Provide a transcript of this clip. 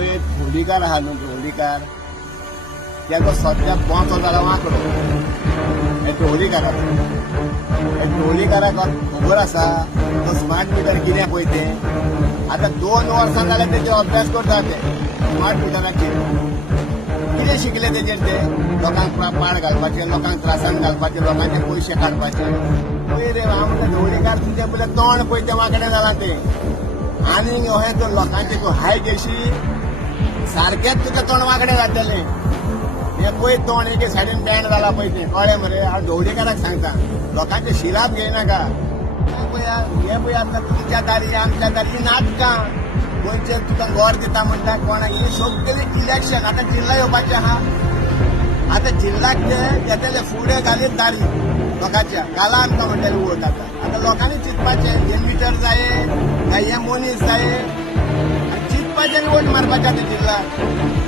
पळय ढोलीकार आहा न्हू ढोलीकार त्याचो सध्या 5,000 आंकडो हे ढोलीकाराक खबर आसा तो स्मार्ट मिटर कितें पळय तें आतां 2 वर्सां जाल्यार तेचो अभ्यास करता ते स्मार्ट मिटराचेर कितें शिकले तेजेर ते लोकांक पाड घालपाचे लोकांक त्रासान घालपाचे लोकांचे पयशे काडपाचे पळय रे हांव म्हणटा ढोलीकार तुजें पयलें तोंड पळय तें वांकडें जालां तें आनी अशें तर लोकांचे तूं हायट अशी सारकेंच तुजें तोंड वांकडें जातलें हे पळय तोंड एके सायडीन बँड जाला पळय तें कळ्ळें मरे हांव ढोलीकाराक सांगता लोकांचे शिलाप घेयनाका हे पळय आतां तुमच्या दारी आमच्या दारी नाटकां गोंयचेर तुका घर दिता म्हणटा कोणा ही सगळी इलेक्शन आतां जिल्ला येवपाचें आहा आतां जिल्ल्याक ते घेतले फुडें घालीत दारी लोकांच्या घाला आमकां म्हणटाले वोट आतां लोकांनी चिंतपाचें हे मिटर जाये काय हे मनीस जाये चिंतपाचें आनी वोट मारपाचें आतां जिल्ल्याक